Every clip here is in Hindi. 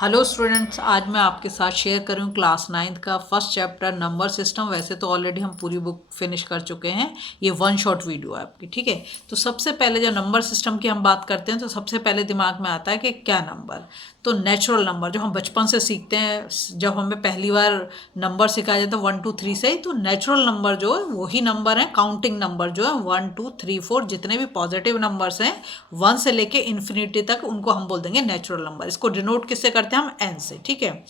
हेलो स्टूडेंट्स, आज मैं आपके साथ शेयर करूँ क्लास 9th का फर्स्ट चैप्टर नंबर सिस्टम। वैसे तो ऑलरेडी हम पूरी बुक फिनिश कर चुके हैं, ये वन शॉट वीडियो है आपकी, ठीक है। तो सबसे पहले जब नंबर सिस्टम की हम बात करते हैं तो सबसे पहले दिमाग में आता है कि क्या नंबर। तो नेचुरल नंबर जो हम बचपन से सीखते हैं, जब हमें पहली बार नंबर सिखाया जाता है 1 2 3 से ही, तो नेचुरल नंबर जो है वही नंबर है। काउंटिंग नंबर जो है 1 2 3 4 जितने भी पॉजिटिव नंबर्स हैं 1 से लेके इन्फिनिटी तक, उनको हम बोल देंगे नेचुरल नंबर। इसको डिनोट किससे करते हैं हम? एन से, ठीक है।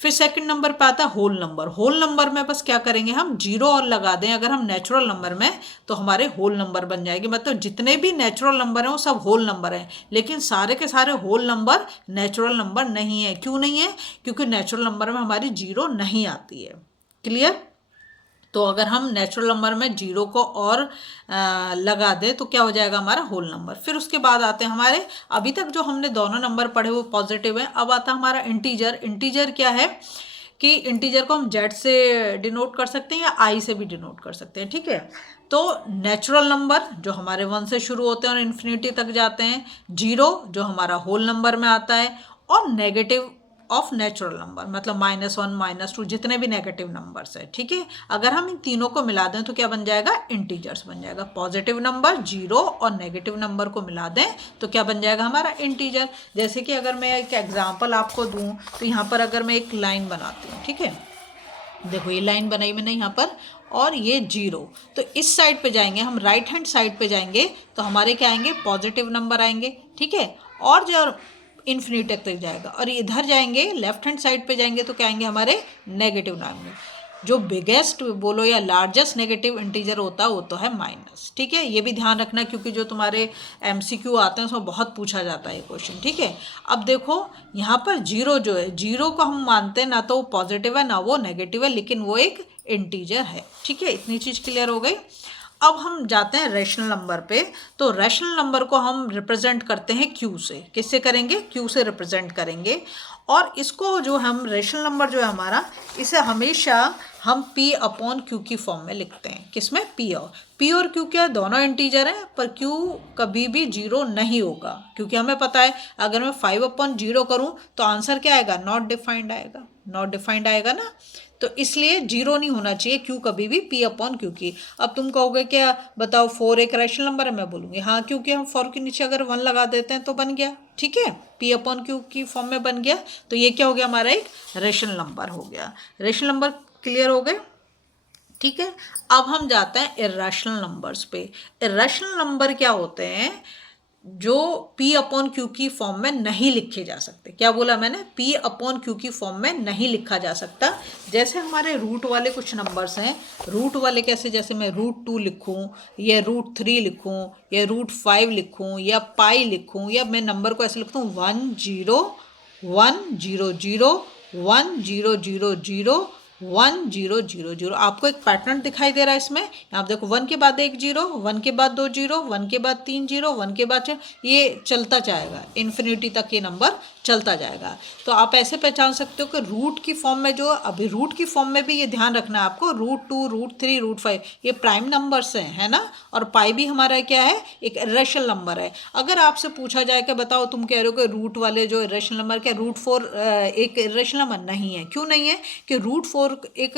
फिर सेकंड नंबर पे आता है होल नंबर। होल नंबर में बस क्या करेंगे हम? जीरो और लगा दें अगर हम नेचुरल नंबर में, तो हमारे होल नंबर बन जाएगी। मतलब जितने भी नेचुरल नंबर हैं वो सब होल नंबर हैं, लेकिन सारे के सारे होल नंबर नेचुरल नंबर नहीं है। क्यों नहीं है? क्योंकि नेचुरल नंबर में हमारी जीरो नहीं आती है। क्लियर? तो अगर हम नेचुरल नंबर में जीरो को और लगा दें तो क्या हो जाएगा? हमारा होल नंबर। फिर उसके बाद आते हैं हमारे, अभी तक जो हमने दोनों नंबर पढ़े वो पॉजिटिव है। अब आता है हमारा इंटीजर। इंटीजर क्या है कि इंटीजर को हम जेड से डिनोट कर सकते हैं या आई से भी डिनोट कर सकते हैं, ठीक है। तो नेचुरल नंबर जो हमारे 1 से शुरू होते हैं और इन्फिनिटी तक जाते हैं, जीरो जो हमारा होल नंबर में आता है, और नेगेटिव ऑफ नेचुरल नंबर मतलब -1 -2 जितने भी नेगेटिव नंबर्स है, ठीक है। अगर हम इन तीनों को मिला दें तो क्या बन जाएगा? इंटीजर्स बन जाएगा। पॉजिटिव नंबर, जीरो और नेगेटिव नंबर को मिला दें तो क्या बन जाएगा? हमारा इंटीजर। जैसे कि अगर मैं एक एग्जांपल आपको दूं तो यहाँ पर अगर मैं एक लाइन बनाती हूँ, ठीक है। देखो ये लाइन बनाई मैंने यहाँ पर, और ये जीरो। तो इस साइड पे जाएंगे हम, राइट हैंड साइड पे जाएंगे तो हमारे क्या आएंगे? पॉजिटिव नंबर आएंगे, ठीक है। और जो इन्फिनिटी तक जाएगा, और इधर जाएंगे लेफ्ट हैंड साइड पे जाएंगे तो क्या आएंगे? हमारे नेगेटिव नंबर। जो बिगेस्ट बोलो या लार्जेस्ट नेगेटिव इंटीजर होता है वो तो है माइनस, ठीक है। ये भी ध्यान रखना क्योंकि जो तुम्हारे एमसीक्यू आते हैं उसमें बहुत पूछा जाता है ये क्वेश्चन, ठीक है। अब देखो यहाँ पर जीरो जो है, जीरो को हम मानते हैं ना तो वो पॉजिटिव है ना वो नेगेटिव है, लेकिन वो एक इंटीजर है, ठीक है। इतनी चीज़ क्लियर हो गई। अब हम जाते हैं रैशनल नंबर पे। तो रैशनल नंबर को हम रिप्रेजेंट करते हैं क्यू से। किससे करेंगे? क्यू से रिप्रेजेंट करेंगे। और इसको जो हम रैशनल नंबर जो है हमारा, इसे हमेशा हम P अपॉन क्यू की फॉर्म में लिखते हैं। किसमें? P और Q क्या है? दोनों इंटीजर हैं, पर Q कभी भी जीरो नहीं होगा, क्योंकि हमें पता है अगर मैं 5 अपॉन जीरो करूँ तो आंसर क्या आएगा? नॉट डिफाइंड आएगा। नॉट डिफाइंड आएगा ना, तो इसलिए जीरो नहीं होना चाहिए क्यू कभी भी P अपॉन क्यू की। अब तुम कहोगे क्या, बताओ 4 एक रैशनल नंबर है? मैं बोलूँगी हाँ, क्योंकि हम 4 के नीचे अगर 1 लगा देते हैं तो बन गया, ठीक है। P अपॉन क्यू की फॉर्म में बन गया, तो ये क्या हो गया? हमारा एक रैशनल नंबर हो गया। रैशनल नंबर क्लियर हो गए, ठीक है। अब हम जाते हैं इर्रेशनल नंबर्स पे। इर्रेशनल नंबर क्या होते हैं? जो P अपॉन क्यू की फॉर्म में नहीं लिखे जा सकते। क्या बोला मैंने? P अपॉन क्यू की फॉर्म में नहीं लिखा जा सकता। जैसे हमारे रूट वाले कुछ नंबर्स हैं। रूट वाले कैसे? जैसे मैं √2 लिखूं, या √3 लिखूं, या √5 लिखूं, या पाई लिखूं, या मैं नंबर को ऐसे लिखता हूँ 1 0 1 0 0 1 0 0 0 1 0 0 0। आपको एक पैटर्न दिखाई दे रहा है इसमें। आप देखो 1 के बाद एक जीरो, 1 के बाद 2 जीरो, 1 के बाद 3 जीरो, 1 के बाद 4, ये चलता जाएगा इन्फिनिटी तक, ये नंबर चलता जाएगा। तो आप ऐसे पहचान सकते हो कि रूट की फॉर्म में, जो अभी रूट की फॉर्म में भी ये ध्यान रखना है आपको, √2 √3 √5 ये प्राइम नंबर्स हैं, है ना। और पाई भी हमारा क्या है? एक इर्रेशनल नंबर है। अगर आपसे पूछा जाए कि बताओ, तुम कह रहे हो कि रूट वाले जो इर्रेशनल नंबर, क्या √4 एक इर्रेशनल नंबर? नहीं है। क्यों नहीं है? कि √4 एक,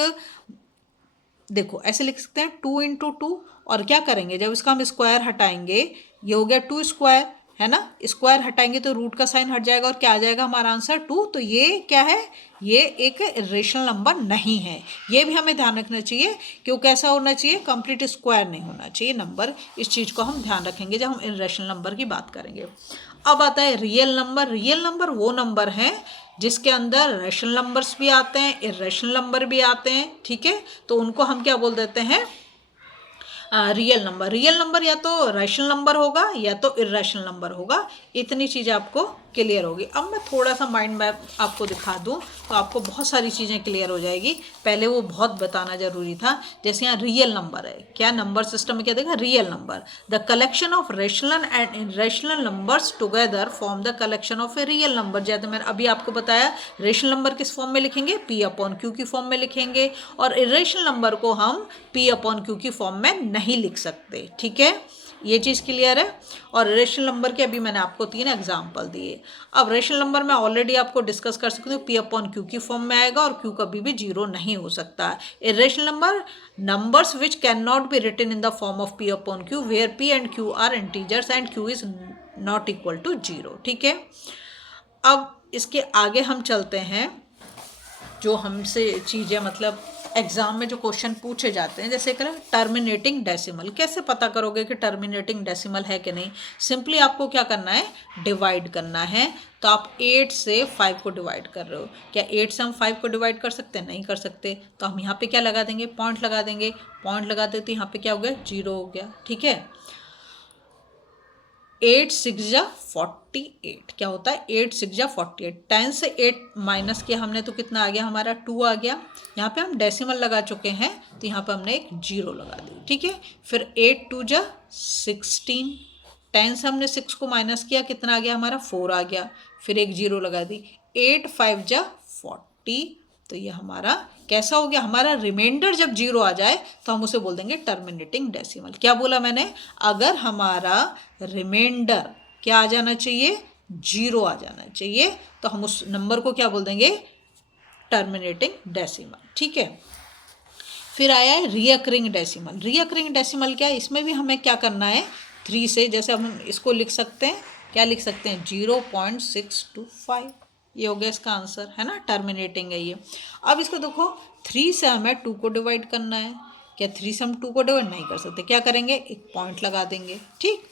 देखो ऐसे लिख सकते हैं 2 × 2, और क्या करेंगे जब इसका हम स्क्वायर हटाएंगे, ये हो गया 2 स्क्वायर, है ना। स्क्वायर हटाएंगे तो रूट का साइन हट जाएगा और क्या आ जाएगा हमारा आंसर? 2। तो ये क्या है? ये एक इरेशनल नंबर नहीं है। ये भी हमें ध्यान रखना चाहिए कि वो कैसा होना चाहिए? कंप्लीट स्क्वायर नहीं होना चाहिए नंबर। इस चीज़ को हम ध्यान रखेंगे जब हम इरेशनल नंबर की बात करेंगे। अब आता है रियल नंबर। रियल नंबर वो नंबर हैं जिसके अंदर रैशनल नंबर्स भी आते हैं, इरेशनल नंबर भी आते हैं, ठीक है। तो उनको हम क्या बोल देते हैं? Real number. रियल नंबर या तो रैशनल नंबर होगा या तो इरेशनल नंबर होगा। इतनी चीज़ आपको क्लियर होगी। अब मैं थोड़ा सा माइंड मैप आपको दिखा दूं तो आपको बहुत सारी चीज़ें क्लियर हो जाएगी। पहले वो बहुत बताना ज़रूरी था। जैसे यहाँ रियल नंबर है, क्या नंबर सिस्टम में क्या देखा? Real number, the collection of rational and irrational numbers together form the collection of a real number. जैसे मैंने अभी आपको बताया, रैशनल नंबर किस फॉर्म में लिखेंगे? P अपॉन क्यू की फॉर्म में लिखेंगे, और इरेशनल नंबर को हम P अपॉन क्यू की फॉर्म में नहीं लिख सकते, ठीक है। ये चीज़ क्लियर है। और रेशनल नंबर के अभी मैंने आपको 3 एग्जाम्पल दिए। अब रेशनल नंबर मैं ऑलरेडी आपको डिस्कस कर सकती हूँ, P/Q की फॉर्म में आएगा और Q कभी भी 0 नहीं हो सकता है। Irrational number numbers which can not be written in the form of P/Q where P and Q are integers and Q is not equal to 0। ठीक है, अब इसके आगे हम चलते हैं। जो हमसे चीज़ें मतलब एग्जाम में जो क्वेश्चन पूछे जाते हैं, जैसे करें टर्मिनेटिंग डेसिमल, कैसे पता करोगे कि टर्मिनेटिंग डेसिमल है कि नहीं? सिंपली आपको क्या करना है, डिवाइड करना है। तो आप 8 से 5 को डिवाइड कर रहे हो, क्या 8 से हम 5 को डिवाइड कर सकते हैं? नहीं कर सकते। तो हम यहाँ पे क्या लगा देंगे, पॉइंट लगा देंगे। पॉइंट लगाते तो यहाँ पे क्या हो गया, 0 हो गया। ठीक है, 8 6 जा 48, क्या होता है 8 6 जा 48। 10 से 8 माइनस किया हमने तो कितना आ गया हमारा, 2 आ गया। यहाँ पे हम डेसिमल लगा चुके हैं तो यहाँ पे हमने एक 0 लगा दी। ठीक है, फिर 8 2 जा 16, 10 से हमने 6 को माइनस किया, कितना आ गया हमारा, 4 आ गया। फिर एक 0 लगा दी। 8 5 जा 40, तो ये हमारा कैसा हो गया, हमारा रिमाइंडर जब 0 आ जाए तो हम उसे बोल देंगे टर्मिनेटिंग डेसिमल। क्या बोला मैंने, अगर हमारा रिमाइंडर क्या आ जाना चाहिए, 0 आ जाना चाहिए, तो हम उस नंबर को क्या बोल देंगे, टर्मिनेटिंग डेसिमल। ठीक है, फिर आया है रियकरिंग डेसिमल। रियकरिंग डेसिमल क्या है, इसमें भी हमें क्या करना है, 3 से, जैसे हम इसको लिख सकते हैं, क्या लिख सकते हैं, 0.625, ये हो गया इसका आंसर, है ना, टर्मिनेटिंग है ये। अब इसको देखो, 3 से हमें 2 को डिवाइड करना है। क्या 3 से हम 2 को डिवाइड नहीं कर सकते, क्या करेंगे, एक पॉइंट लगा देंगे। ठीक,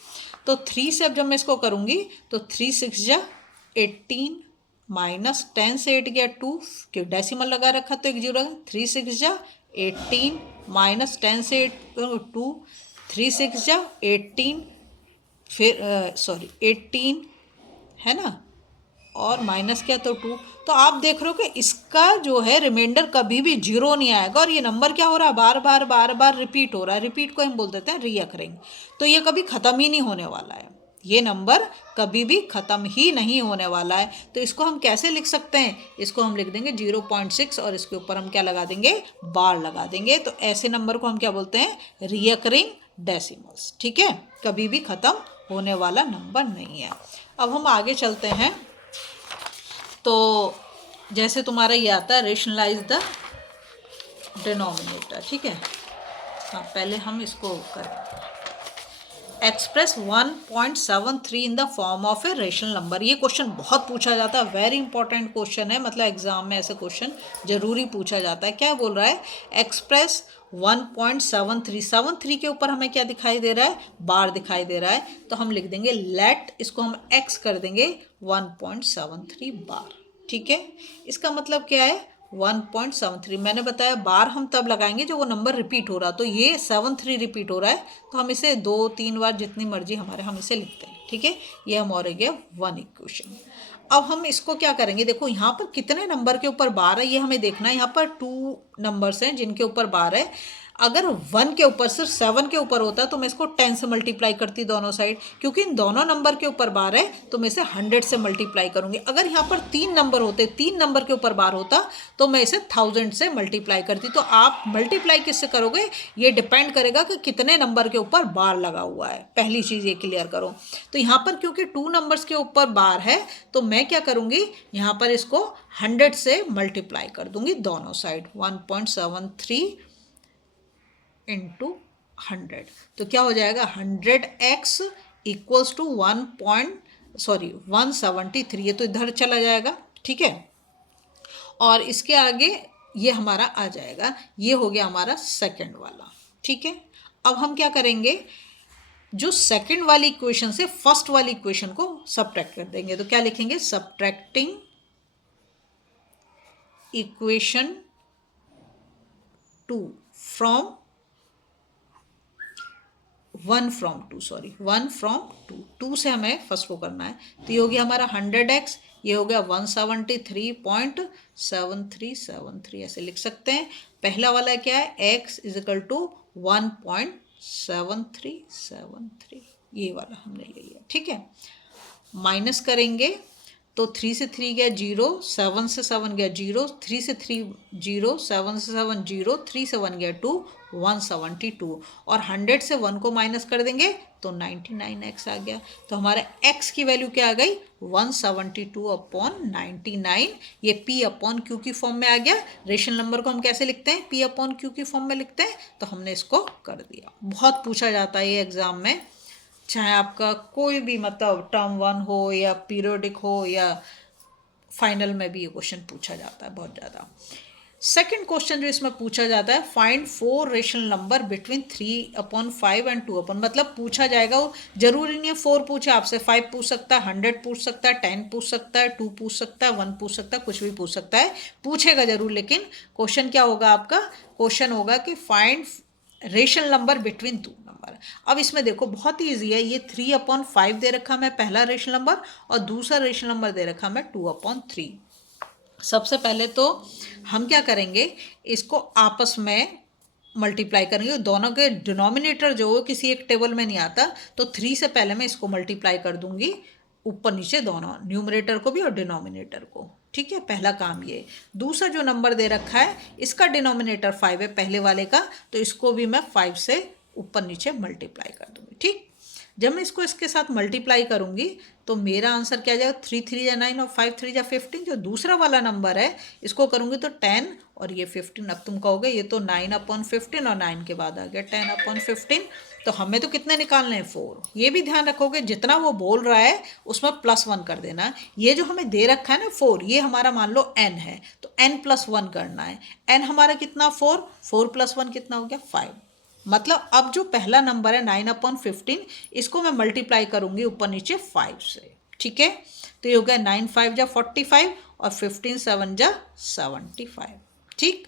तो 3 से अब जब मैं इसको करूँगी तो 3 6 जा 18 माइनस 10 से 8 गया 2, क्यों डेसिमल लगा रखा तो एक 0, 3 6 जा 18 माइनस 10 से 8 2, 3 6 जा 18, फिर 18 है ना, और माइनस क्या तो 2। तो आप देख रहे हो कि इसका जो है रिमाइंडर कभी भी 0 नहीं आएगा, और ये नंबर क्या हो रहा है, बार बार बार बार रिपीट हो रहा है। रिपीट को हम बोल देते हैं रियकरिंग। तो ये कभी ख़त्म ही नहीं होने वाला है, ये नंबर कभी भी ख़त्म ही नहीं होने वाला है। तो इसको हम कैसे लिख सकते हैं, इसको हम लिख देंगे 0.6 और इसके ऊपर हम क्या लगा देंगे, बार लगा देंगे। तो ऐसे नंबर को हम क्या बोलते हैं, रियकरिंग डेसिमल्स। ठीक है, कभी भी ख़त्म होने वाला नंबर नहीं है। अब हम आगे चलते हैं। तो जैसे तुम्हारा ये आता है, रेशनलाइज द डिनोमिनेटर। ठीक है, हाँ पहले हम इसको करें, express 1.73 in the form of a rational number. ये क्वेश्चन बहुत पूछा जाता है, वेरी इंपॉर्टेंट क्वेश्चन है, मतलब एग्जाम में ऐसे क्वेश्चन जरूरी पूछा जाता है। क्या बोल रहा है, एक्सप्रेस 1.73 के ऊपर हमें क्या दिखाई दे रहा है, बार दिखाई दे रहा है। तो हम लिख देंगे लेट, इसको हम एक्स कर देंगे 1.73 बार। ठीक है, इसका मतलब क्या है, 1.73। मैंने बताया बार हम तब लगाएंगे जो वो नंबर रिपीट हो रहा, तो ये 73 रिपीट हो रहा है, तो हम इसे 2-3 बार जितनी मर्जी हमारे, हम इसे लिखते हैं। ठीक है, ये हम और गया 1 इक्वेशन। अब हम इसको क्या करेंगे, देखो यहाँ पर कितने नंबर के ऊपर बार है ये हमें देखना है। यहाँ पर 2 नंबर्स हैं जिनके ऊपर बार है। अगर 1 के ऊपर, सिर्फ 7 के ऊपर होता तो मैं इसको 10 से मल्टीप्लाई करती दोनों साइड, क्योंकि इन दोनों नंबर के ऊपर बार है तो मैं इसे 100 से मल्टीप्लाई करूंगी। अगर यहाँ पर 3 नंबर होते, 3 नंबर के ऊपर बार होता तो मैं इसे 1000 से मल्टीप्लाई करती। तो आप मल्टीप्लाई किससे करोगे, ये डिपेंड करेगा कि कितने नंबर के ऊपर बार लगा हुआ है, पहली चीज़ ये क्लियर करो। तो यहाँ पर क्योंकि 2 नंबर्स के ऊपर बार है तो मैं क्या करूँगी, यहाँ पर इसको 100 से मल्टीप्लाई कर दूंगी दोनों साइड, 1.73 इंटू 100। तो क्या हो जाएगा, 100x इक्वल्स टू 173। ये तो इधर चला जाएगा। ठीक है, और इसके आगे ये हमारा आ जाएगा, ये हो गया हमारा सेकंड वाला। ठीक है, अब हम क्या करेंगे, जो सेकंड वाली इक्वेशन से फर्स्ट वाली इक्वेशन को सब्ट्रैक्ट कर देंगे। तो क्या लिखेंगे, सब्ट्रैक्टिंग इक्वेशन 2 फ्रॉम 1 फ्रॉम 2, 2 से हमें फर्स्ट को करना है। तो ये हो गया हमारा 100x, ये हो गया 173.7373, ऐसे लिख सकते हैं। पहला वाला क्या है, x इज इक्वल टू 1.7373, ये वाला हमने ले लिया। ठीक है, माइनस करेंगे तो 3 से 3 गया 0, 7 से 7 गया 0, 3 से 3 0, 7 से 7 0, 3 से 1 गया 2, 172। और 100 से 1 को माइनस कर देंगे तो 99x आ गया। तो हमारा x की वैल्यू क्या आ गई, 172/99। ये p/q की फॉर्म में आ गया। रेशनल नंबर को हम कैसे लिखते हैं, p/q की फॉर्म में लिखते हैं। तो हमने इसको कर दिया। बहुत पूछा जाता है ये एग्जाम में, चाहे आपका कोई भी मतलब टर्म 1 हो या पीरियोडिक हो या फाइनल में भी ये क्वेश्चन पूछा जाता है बहुत ज़्यादा। सेकंड क्वेश्चन जो इसमें पूछा जाता है, find 4 rational number between 3/5 and 2/, मतलब पूछा जाएगा, वो जरूरी नहीं है 4 पूछे आपसे, 5 पूछ सकता है, 100 पूछ सकता है, 10 पूछ सकता है, 2 पूछ सकता है, 1 पूछ सकता है, कुछ भी पूछ सकता है, पूछेगा जरूर। लेकिन क्वेश्चन क्या होगा आपका, क्वेश्चन होगा कि find rational number between 2 number. अब इसमें देखो बहुत ही ईजी है, ये 3/5 दे रखा मैं पहला रेशनल नंबर, और दूसरा रेशनल नंबर दे रखा मैं 2/3। सबसे पहले तो हम क्या करेंगे, इसको आपस में मल्टीप्लाई करेंगे। दोनों के डिनोमिनेटर जो हो किसी एक टेबल में नहीं आता, तो 3 से पहले मैं इसको मल्टीप्लाई कर दूंगी, ऊपर नीचे दोनों, न्यूमरेटर को भी और डिनोमिनेटर को। ठीक है, पहला काम ये। दूसरा जो नंबर दे रखा है इसका डिनोमिनेटर 5 है पहले वाले का, तो इसको भी मैं 5 से ऊपर नीचे मल्टीप्लाई कर दूंगी। ठीक, जब मैं इसको इसके साथ मल्टीप्लाई करूंगी तो मेरा आंसर क्या जाएगा, 3 3 या 9 और 5 3 या 15। जो दूसरा वाला नंबर है इसको करूंगी तो 10 और ये 15। अब तुम कहोगे ये तो 9/15 और 9 के बाद आ गया 10/15। तो हमें तो कितने निकालने हैं, 4। ये भी ध्यान रखोगे जितना वो बोल रहा है उसमें +1 कर देना। ये जो हमें दे रखा है ना 4, ये हमारा मान लो n है, तो n+1 करना है। n हमारा कितना, 4, 4 + 1 कितना हो गया, 5। मतलब अब जो पहला नंबर है 9/15, इसको मैं मल्टीप्लाई करूंगी ऊपर नीचे 5 से। ठीक है, तो ये हो गया 9 5 जा 45 और 15 7 जा 75। ठीक,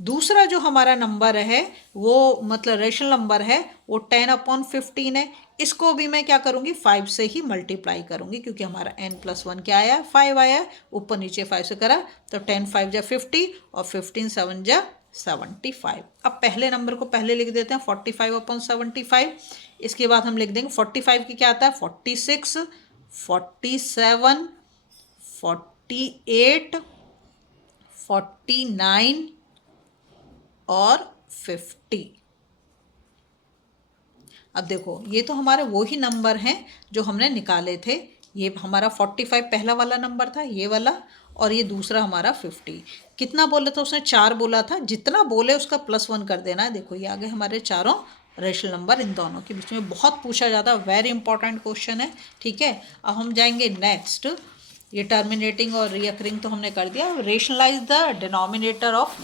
दूसरा जो हमारा नंबर है वो मतलब रेशनल नंबर है वो 10/15 है। इसको भी मैं क्या करूंगी, 5 से ही मल्टीप्लाई करूंगी, क्योंकि हमारा n+1 क्या आया, 5 आया, ऊपर नीचे 5 से करा तो 10 5 जा 50 और 15 7 जा 75। अब पहले नंबर को पहले लिख देते हैं 45/75। इसके बाद हम लिख देंगे 45 की क्या आता है, 46, 47, 48, 49 और 50। अब देखो ये तो हमारे वो ही नंबर हैं जो हमने निकाले थे। ये हमारा 45 पहला वाला नंबर था, ये वाला, और ये दूसरा हमारा 50। कितना बोला था उसने, 4 बोला था, जितना बोले उसका +1 कर देना है। देखो ये आ गए हमारे चारों रेशनल नंबर इन दोनों के बीच में। बहुत पूछा जाता है, वेरी इंपॉर्टेंट क्वेश्चन है। ठीक है, अब हम जाएंगे नेक्स्ट। ये टर्मिनेटिंग और रिकरिंग तो हमने कर दिया। रेशनलाइज द डिनोमिनेटर ऑफ,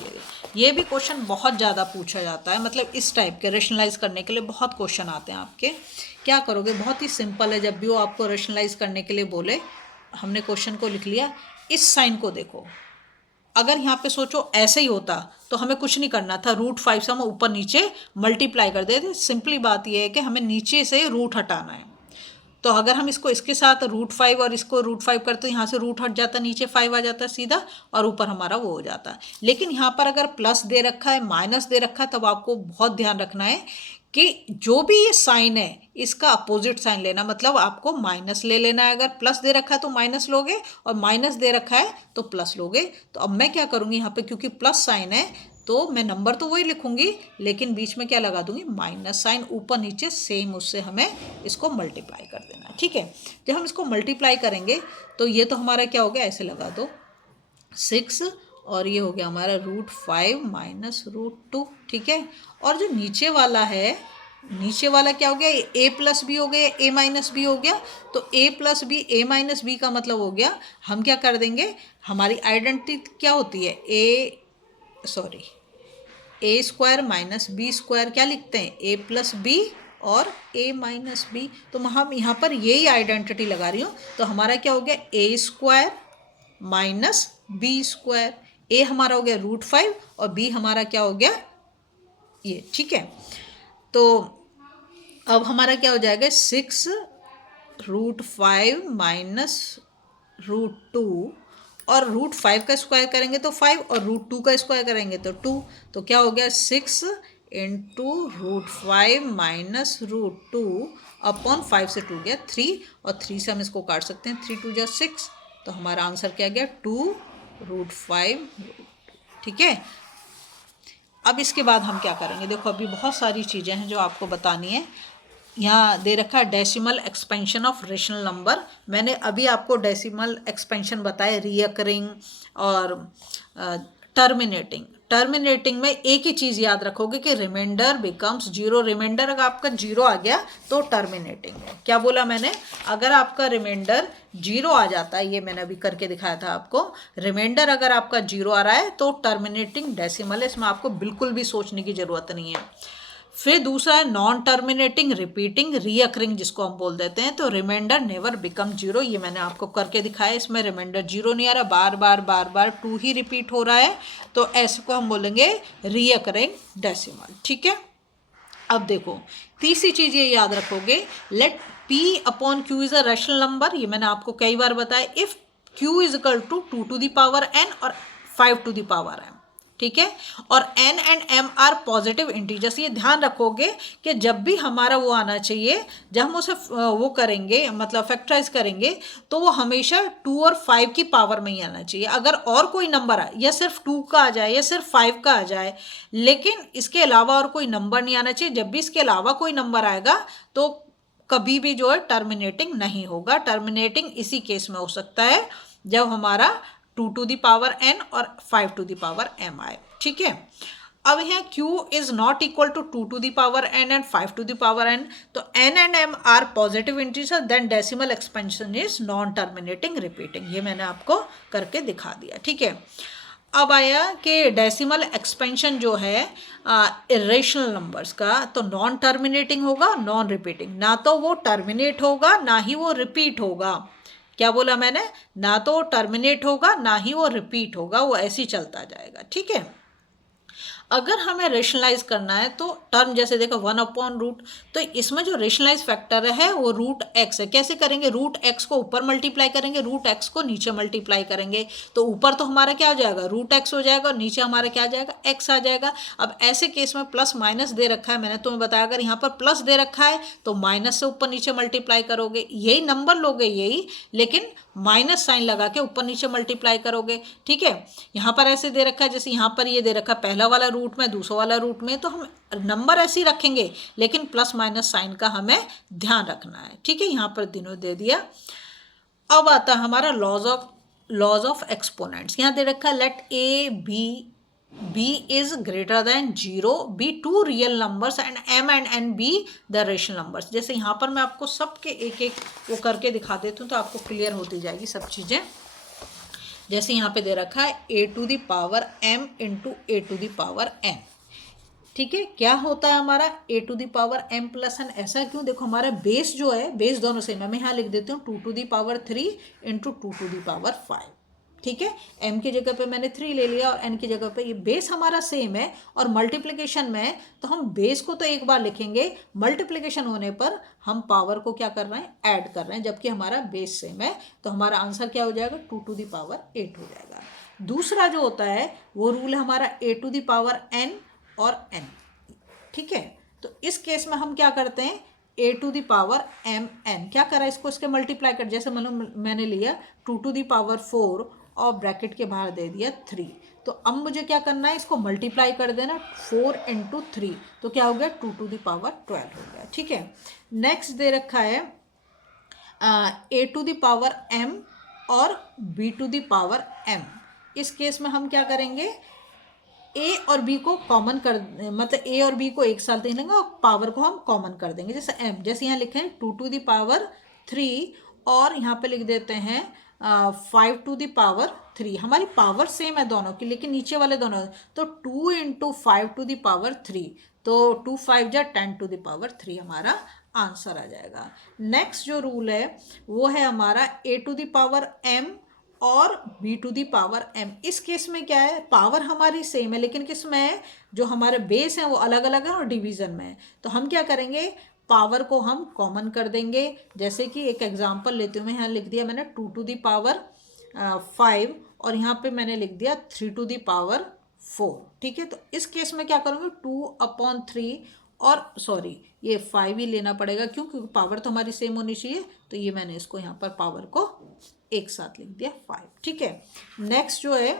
ये भी क्वेश्चन बहुत ज़्यादा पूछा जाता है, मतलब इस टाइप के रेशनलाइज करने के लिए बहुत क्वेश्चन आते हैं आपके। क्या करोगे, बहुत ही सिंपल है। जब भी वो आपको रेशनलाइज करने के लिए बोले, हमने क्वेश्चन को लिख लिया, इस साइन को देखो, अगर यहाँ पे सोचो ऐसे ही होता तो हमें कुछ नहीं करना था, √5 से हम ऊपर नीचे मल्टीप्लाई कर देते। सिंपली बात यह है कि हमें नीचे से रूट हटाना है। तो अगर हम इसको इसके साथ √5 और इसको √5 करते तो यहाँ से रूट हट जाता, नीचे 5 आ जाता सीधा, और ऊपर हमारा वो हो जाता। लेकिन यहाँ पर अगर प्लस दे रखा है, माइनस दे रखा है, तब आपको बहुत ध्यान रखना है कि जो भी ये साइन है इसका अपोजिट साइन लेना। मतलब आपको माइनस ले लेना है, अगर प्लस दे रखा है तो माइनस लोगे, और माइनस दे रखा है तो प्लस लोगे। तो अब मैं क्या करूँगी यहाँ पे, क्योंकि प्लस साइन है तो मैं नंबर तो वही लिखूंगी, लेकिन बीच में क्या लगा दूंगी, माइनस साइन, ऊपर नीचे सेम, उससे हमें इसको मल्टीप्लाई कर देना है। ठीक है, जब हम इसको मल्टीप्लाई करेंगे तो ये तो हमारा क्या हो गया, ऐसे लगा दो 6, और ये हो गया हमारा √5 - √2। ठीक है, और जो नीचे वाला है, नीचे वाला क्या हो गया, a+b हो गया, a-b हो गया। तो a+b a-b का मतलब हो गया, हम क्या कर देंगे, हमारी आइडेंटिटी क्या होती है, a² - b² क्या लिखते हैं, a+b और a-b। तो हम यहाँ पर यही आइडेंटिटी लगा रही हूँ। तो हमारा क्या हो गया, a² - b²। a हमारा हो गया √5 और b हमारा क्या हो गया, ये। ठीक है, तो अब हमारा क्या हो जाएगा, 6 √5 - √2, और √5 का स्क्वायर करेंगे तो 5, और √2 का स्क्वायर करेंगे तो 2। तो क्या हो गया, 6 × √5 - √2 अपॉन 5 से 2 गया 3, और 3 से हम इसको काट सकते हैं, 3 × 2 = 6, तो हमारा आंसर क्या गया 2√5। ठीक है, अब इसके बाद हम क्या करेंगे, देखो अभी बहुत सारी चीज़ें हैं जो आपको बतानी है। यहाँ दे रखा है decimal expansion of rational number. मैंने अभी आपको डेसिमल एक्सपेंशन बताया, रीअकरिंग और टर्मिनेटिंग। टर्मिनेटिंग में एक ही चीज़ याद रखोगे कि रिमाइंडर बिकम्स जीरो। रिमाइंडर अगर आपका जीरो आ गया तो टर्मिनेटिंग है। क्या बोला मैंने, अगर आपका रिमाइंडर जीरो आ जाता है, ये मैंने अभी करके दिखाया था आपको, रिमाइंडर अगर आपका जीरो आ रहा है तो टर्मिनेटिंग डेसिमल है, इसमें आपको बिल्कुल भी सोचने की ज़रूरत नहीं है। फिर दूसरा है नॉन टर्मिनेटिंग रिपीटिंग रीअकरिंग, जिसको हम बोल देते हैं। तो रिमाइंडर नेवर बिकम जीरो, ये मैंने आपको करके दिखाया। इसमें रिमाइंडर जीरो नहीं आ रहा, बार बार टू ही रिपीट हो रहा है, तो ऐसे को हम बोलेंगे रीअकरिंग डेसिमल। ठीक है, अब देखो तीसरी चीज़ ये याद रखोगे, let P upon Q is a rational number. ये मैंने आपको कई बार बताया। If Q is equal to 2 to the power n और 5 to the power m। ठीक है, और n and m are positive integers. ये ध्यान रखोगे कि जब भी हमारा वो आना चाहिए, जब हम उसे वो करेंगे मतलब फैक्टराइज करेंगे, तो वो हमेशा 2 और 5 की पावर में ही आना चाहिए। अगर और कोई नंबर आए, या सिर्फ 2 का आ जाए या सिर्फ 5 का आ जाए, लेकिन इसके अलावा और कोई नंबर नहीं आना चाहिए। जब भी इसके अलावा कोई नंबर आएगा तो कभी भी जो है टर्मिनेटिंग नहीं होगा। टर्मिनेटिंग इसी केस में हो सकता है जब हमारा 2 to the power n और 5 to the power m आए। ठीक है, अब यहाँ Q is not equal to 2 to the power n and 5 to the power n, तो n and m are positive integer, then decimal expansion is non terminating repeating. ये मैंने आपको करके दिखा दिया। ठीक है, अब आया कि डेसिमल एक्सपेंशन जो है इरेशनल नंबर्स का, तो नॉन टर्मिनेटिंग होगा, नॉन रिपीटिंग। ना तो वो टर्मिनेट होगा ना ही वो रिपीट होगा। क्या बोला मैंने, ना तो टर्मिनेट होगा ना ही वो रिपीट होगा, वो ऐसे ही चलता जाएगा। ठीक है, अगर हमें रेशनलाइज करना है तो टर्म जैसे देखो 1 अपॉन रूट, तो इसमें जो रेशनलाइज फैक्टर है वो रूट एक्स है। कैसे करेंगे, रूट एक्स को ऊपर मल्टीप्लाई करेंगे, रूट एक्स को नीचे मल्टीप्लाई करेंगे, तो ऊपर तो हमारा क्या हो जाएगा, रूट एक्स हो जाएगा, और नीचे हमारा क्या आ जाएगा, एक्स आ जाएगा। अब ऐसे केस में प्लस माइनस दे रखा है, मैंने तुम्हें बताया अगर यहाँ पर प्लस दे रखा है तो माइनस से ऊपर नीचे मल्टीप्लाई करोगे, यही नंबर लोगे यही, लेकिन माइनस साइन लगा के ऊपर नीचे मल्टीप्लाई करोगे। ठीक है, यहाँ पर ऐसे दे रखा है, जैसे यहाँ पर ये दे रखा है पहला वाला रूट में, दूसरा वाला रूट में, तो हम नंबर ऐसे ही रखेंगे, लेकिन प्लस माइनस साइन का हमें ध्यान रखना है। ठीक है, यहाँ पर तीनों दे दिया। अब आता है हमारा लॉज ऑफ एक्सपोनेंट्स। यहाँ दे रखा है late b is greater than 0, be two real numbers and m and n be the rational numbers। जैसे यहाँ पर मैं आपको सबके एक एक वो करके दिखा देती हूँ तो आपको क्लियर होती जाएगी सब चीज़ें। जैसे यहाँ पे दे रखा है a to the power m into a to the power n। ठीक है, क्या होता है हमारा a to the power m plus n। ऐसा क्यों, देखो हमारा बेस जो है, बेस दोनों सेम है। मैं यहाँ लिख देती हूँ 2 to the power 3 into 2 to the power 5। ठीक है, m की जगह पे मैंने 3 ले लिया और n की जगह पे, ये बेस हमारा सेम है। और मल्टीप्लिकेशन में तो हम बेस को तो एक बार लिखेंगे, मल्टीप्लिकेशन होने पर हम पावर को क्या कर रहे हैं, ऐड कर रहे हैं, जबकि हमारा बेस सेम है। तो हमारा आंसर क्या हो जाएगा, 2 to the power 8 हो जाएगा। दूसरा जो होता है वो रूल है हमारा a to the power n और n। ठीक है, तो इस केस में हम क्या करते हैं, a to the power m n, क्या करा इसको, इसके मल्टीप्लाई कर, जैसे मैंने लिया 2 to the power 4 और ब्रैकेट के बाहर दे दिया 3। तो अब मुझे क्या करना है, इसको मल्टीप्लाई कर देना 4 into 3, तो क्या हो गया 2 to the power 12 हो गया। ठीक है, नेक्स्ट दे रखा है a to the power m और b to the power m। इस केस में हम क्या करेंगे, a और b को कॉमन कर, मतलब a और b को एक साथ ले लेंगे और पावर को हम कॉमन कर देंगे। जैसे m, जैसे यहाँ लिखे हैं 2 to the power 3 और यहाँ पे लिख देते हैं 5 to the power 3। हमारी पावर सेम है दोनों की, लेकिन नीचे वाले दोनों, तो 2 into 5 to the power 3, तो 2 5 जा 10 to the power 3 हमारा आंसर आ जाएगा। नेक्स्ट जो रूल है वो है हमारा a to the power m और b to the power m। इस केस में क्या है, पावर हमारी सेम है, लेकिन किस में है, जो हमारे बेस हैं वो अलग अलग है और डिवीज़न में है। तो हम क्या करेंगे, पावर को हम कॉमन कर देंगे। जैसे कि एक एग्जांपल लेती हूँ मैं, यहाँ लिख दिया मैंने 2 to the power 5 और यहाँ पे मैंने लिख दिया 3 to the power 4। ठीक है, तो इस केस में क्या करूँगी, 2/3 और सॉरी ये 5 ही लेना पड़ेगा, क्योंकि पावर तो हमारी सेम होनी चाहिए। तो ये मैंने इसको यहाँ पर पावर को एक साथ लिख दिया 5, ठीक है। नेक्स्ट जो है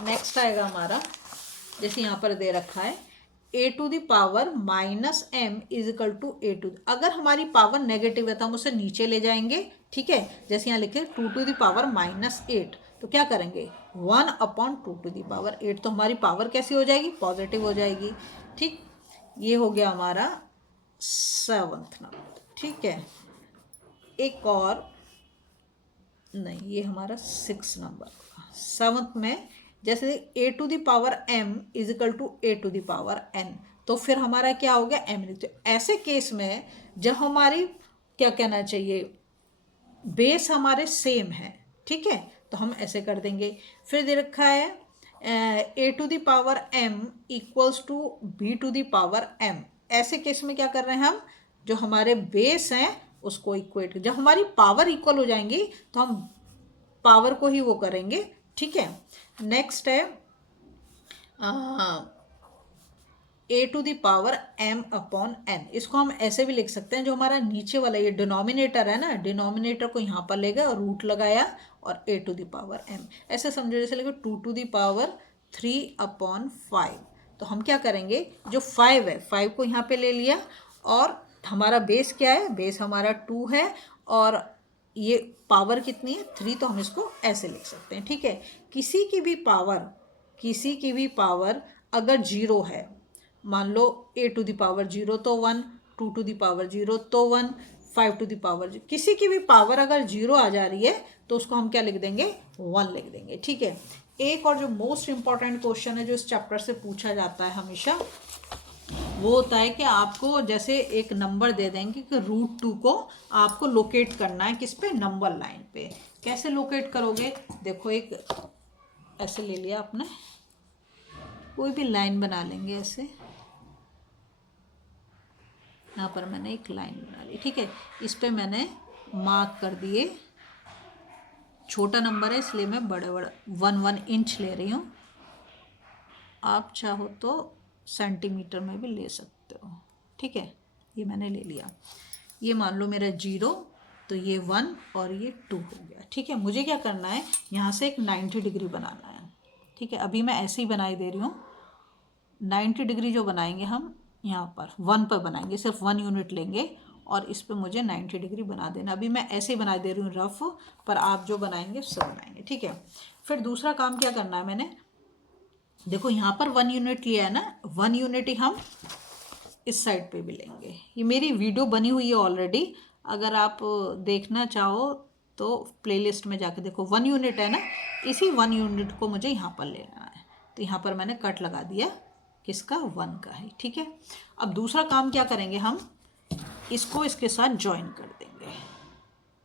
नेक्स्ट आएगा हमारा, जैसे यहाँ पर दे रखा है a to the power minus m is equal to a to, अगर हमारी पावर नेगेटिव है तो हम उसे नीचे ले जाएंगे, ठीक है। जैसे यहाँ लिखे 2 टू द पावर माइनस 8, तो क्या करेंगे 1/2 टू द पावर 8, तो हमारी पावर कैसी हो जाएगी, पॉजिटिव हो जाएगी, ठीक। ये हो गया हमारा 7th नंबर, ठीक है। एक और नहीं, ये हमारा 6 नंबर, 7th में जैसे a to the power m is equal to a to the power n, तो फिर हमारा क्या हो गया m। तो ऐसे केस में जब हमारी क्या कहना चाहिए बेस हमारे सेम है, ठीक है, तो हम ऐसे कर देंगे। फिर दे रखा है a to the power m equals to b to the power m, ऐसे केस में क्या कर रहे हैं हम, जो हमारे बेस हैं उसको इक्वेट, जब हमारी पावर इक्वल हो जाएंगी तो हम पावर को ही वो करेंगे, ठीक है। नेक्स्ट है a to the power m upon n, इसको हम ऐसे भी लिख सकते हैं, जो हमारा नीचे वाला ये डिनोमिनेटर है ना, डिनोमिनेटर को यहाँ पर ले गए और रूट लगाया और a to the power m, ऐसे समझो जैसे लेके 2 टू द पावर 3/5, तो हम क्या करेंगे, जो 5 है 5 को यहाँ पे ले लिया, और हमारा बेस क्या है, बेस हमारा 2 है, और ये पावर कितनी है 3, तो हम इसको ऐसे लिख सकते हैं, ठीक है। किसी की भी पावर अगर 0 है, मान लो a टू द पावर 0 तो 1, 2 टू द पावर 0 तो 1, 5 टू द पावर 0, किसी की भी पावर अगर 0 आ जा रही है तो उसको हम क्या लिख देंगे 1 लिख देंगे, ठीक है। एक और जो मोस्ट इंपॉर्टेंट क्वेश्चन है जो इस चैप्टर से पूछा जाता है हमेशा, वो होता है कि आपको जैसे एक नंबर दे देंगे कि √2 को आपको लोकेट करना है किस पे, नंबर लाइन पे। कैसे लोकेट करोगे, देखो एक ऐसे ले लिया आपने, कोई भी लाइन बना लेंगे ऐसे, यहाँ पर मैंने एक लाइन बना ली, ठीक है। इस पे मैंने मार्क कर दिए, छोटा नंबर है इसलिए मैं बड़े 1 इंच ले रही हूँ, आप चाहो तो सेंटीमीटर में भी ले सकते हो, ठीक है। ये मैंने ले लिया, ये मान लो मेरा 0, तो ये 1 और ये 2 हो गया, ठीक है। मुझे क्या करना है, यहाँ से एक 90 डिग्री बनाना है, ठीक है। अभी मैं ऐसे ही बनाई दे रही हूँ, 90 डिग्री जो बनाएंगे हम यहाँ पर 1 पर बनाएंगे, सिर्फ 1 यूनिट लेंगे और इस पर मुझे 90 डिग्री बना देना। अभी मैं ऐसे ही बना दे रही हूँ रफ, पर आप जो बनाएंगे सब बनाएंगे, ठीक है। फिर दूसरा काम क्या करना है, मैंने देखो यहाँ पर 1 यूनिट लिया है ना, 1 यूनिट ही हम इस साइड पे भी लेंगे। ये मेरी वीडियो बनी हुई है ऑलरेडी, अगर आप देखना चाहो तो प्लेलिस्ट में जाके देखो, 1 यूनिट है ना, इसी 1 यूनिट को मुझे यहाँ पर लेना है, तो यहाँ पर मैंने कट लगा दिया, किसका 1 का है, ठीक है। अब दूसरा काम क्या करेंगे, हम इसको इसके साथ ज्वाइन कर देंगे,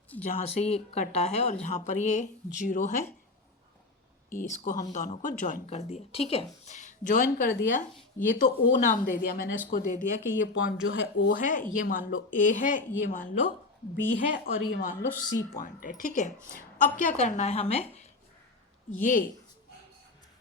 जहाँ से ये कटा है और जहाँ पर ये 0 है, इसको हम दोनों को ज्वाइन कर दिया, ठीक है। ज्वाइन कर दिया, ये तो O नाम दे दिया मैंने, इसको दे दिया कि ये पॉइंट जो है O है, ये मान लो A है, ये मान लो B है, और ये मान लो C पॉइंट है, ठीक है। अब क्या करना है हमें, ये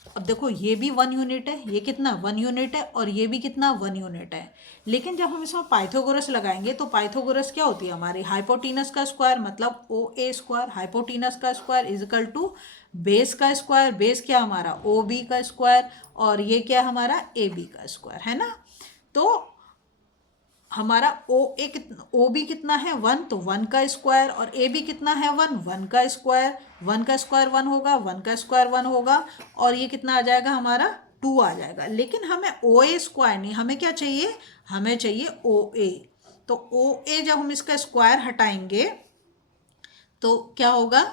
अब देखो ये भी 1 यूनिट है, ये कितना 1 यूनिट है, और ये भी कितना 1 यूनिट है। लेकिन जब हम इसमें पाइथागोरस लगाएंगे तो पाइथागोरस क्या होती है हमारी, हाइपोटेनस का स्क्वायर मतलब OA स्क्वायर, हाइपोटेनस का square is equal to base का स्क्वायर, बेस क्या हमारा OB का स्क्वायर, और ये क्या हमारा AB का स्क्वायर, है ना। तो हमारा OB कितना है 1, तो 1 का स्क्वायर, और AB कितना है 1, 1 का स्क्वायर, 1 का स्क्वायर 1 होगा, 1 का स्क्वायर 1 होगा, और ये कितना आ जाएगा हमारा 2 आ जाएगा। लेकिन हमें OA स्क्वायर नहीं, हमें क्या चाहिए, हमें चाहिए OA। तो OA जब हम इसका स्क्वायर हटाएंगे तो क्या होगा,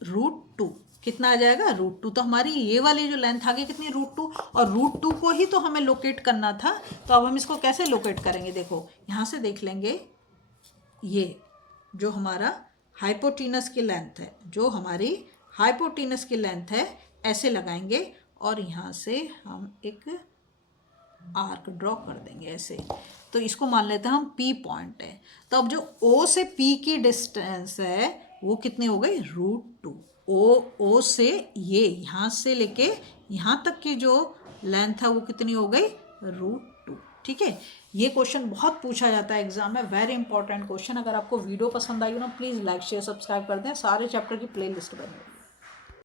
√2, कितना आ जाएगा √2। तो हमारी ये वाली जो लेंथ आ गई कितनी, √2, और √2 को ही तो हमें लोकेट करना था। तो अब हम इसको कैसे लोकेट करेंगे, देखो यहाँ से देख लेंगे, ये जो हमारा हाइपोटेनस की लेंथ है, जो हमारी हाइपोटेनस की लेंथ है, ऐसे लगाएंगे और यहाँ से हम एक आर्क ड्रॉ कर देंगे ऐसे। तो इसको मान लेते हैं हम P पॉइंट है। तो अब जो O से P की डिस्टेंस है वो कितनी हो गई, √2। O से ये यहाँ से लेके यहाँ तक की जो लेंथ है वो कितनी हो गई, √2, ठीक है। ये क्वेश्चन बहुत पूछा जाता है एग्जाम में, वेरी इंपॉर्टेंट क्वेश्चन। अगर आपको वीडियो पसंद आई हो ना, प्लीज़ लाइक शेयर सब्सक्राइब कर दें। सारे चैप्टर की प्लेलिस्ट बनी हुई है।